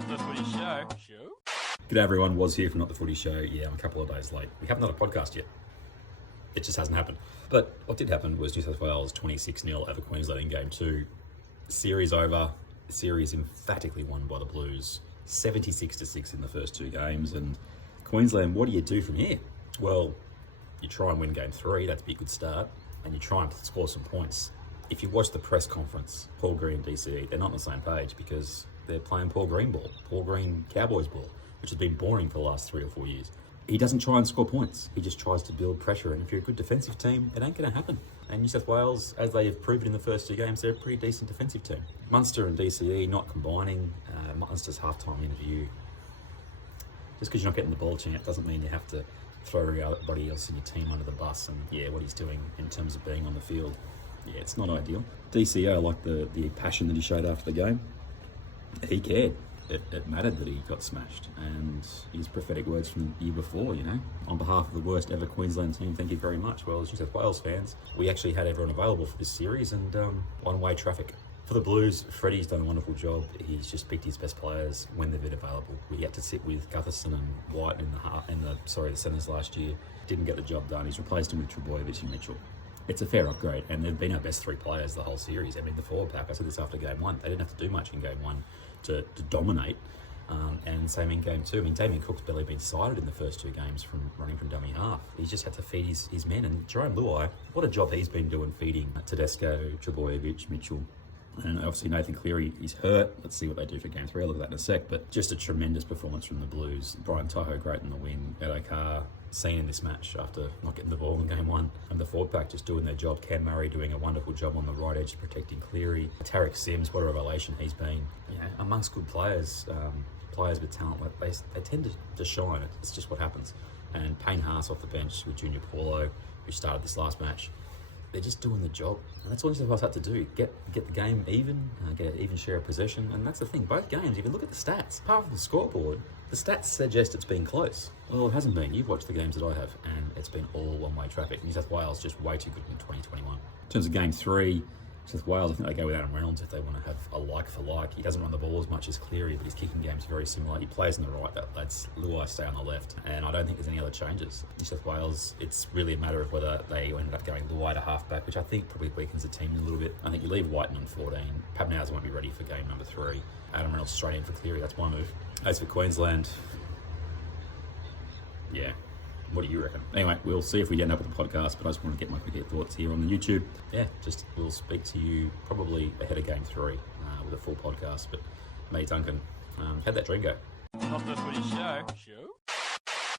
Not The Footy Show. G'day everyone, was here for Not The Footy Show. Yeah, I'm a couple of days late. We haven't done a podcast yet. It just hasn't happened. But what did happen was New South Wales 26-0 over Queensland in Game 2. Series over. Series emphatically won by the Blues. 76-6 in the first two games. And Queensland, what do you do from here? Well, you try and win Game 3. That'd be a good start. And you try and score some points. If you watch the press conference, Paul Green and DCE, they're not on the same page because they're playing Paul Green ball, Paul Green Cowboys ball, which has been boring for the last 3 or 4 years. He doesn't try and score points. He just tries to build pressure. And if you're a good defensive team, it ain't going to happen. And New South Wales, as they have proven in the first two games, they're a pretty decent defensive team. Munster and DCE not combining. Munster's halftime interview. Just because you're not getting the ball chance doesn't mean you have to throw everybody else in your team under the bus. And yeah, what he's doing in terms of being on the field, yeah, it's not ideal. DCE, I like the passion that he showed after the game. He cared. It mattered that he got smashed, and his prophetic words from the year before, you know, on behalf of the worst ever Queensland team, thank you very much. Well, as New South Wales fans, we actually had everyone available for this series, and one-way traffic. For the Blues, Freddie's done a wonderful job. He's just picked his best players when they've been available. We had to sit with Gutherson and White in the centres last year. Didn't get the job done. He's replaced him with Trbojevic and Mitchell. It's a fair upgrade, and they've been our best three players the whole series. I mean, the forward pack, I said this after Game 1, they didn't have to do much in Game 1 to dominate, and same in Game 2. I mean, Damien Cook's barely been sighted in the first two games from running from dummy half. He's just had to feed his men, and Jerome Luai, what a job he's been doing feeding Tedesco, Trbojevic, Mitchell. And obviously Nathan Cleary, he's hurt. Let's see what they do for Game 3. I'll look at that in a sec. But just a tremendous performance from the Blues. Brian Toho, great in the win. Edo Carr, seen in this match after not getting the ball in Game 1. And the forward pack just doing their job. Cam Murray doing a wonderful job on the right edge, protecting Cleary. Tarek Sims, what a revelation he's been. You know, amongst good players, players with talent, they tend to shine. It's just what happens. And Payne Haas off the bench with Junior Paulo, who started this last match. They're just doing the job, and that's all New South Wales had to do. Get the game even, get an even share of possession, and that's the thing. Both games, if you look at the stats, apart from the scoreboard, the stats suggest it's been close. Well, it hasn't been. You've watched the games that I have, and it's been all one-way traffic. New South Wales just way too good in 2021. In terms of Game 3, New South Wales, I think they go with Adam Reynolds if they want to have a like for like. He doesn't run the ball as much as Cleary, but his kicking game's very similar. He plays on the right, that's Luai stay on the left, and I don't think there's any other changes. New South Wales, it's really a matter of whether they ended up going Luai to halfback, which I think probably weakens the team a litlittle bit. I think you leave Whiten on 14. Pabnauza won't be ready for game number 3. Adam Reynolds straight in for Cleary, that's my move. As for Queensland, yeah. What do you reckon? Anyway, we'll see if we end up with a podcast, but I just want to get my quick thoughts here on the YouTube. Yeah, we'll speak to you probably ahead of Game 3 with a full podcast. But mate, Duncan, how'd that dream go? Not The Footy Show.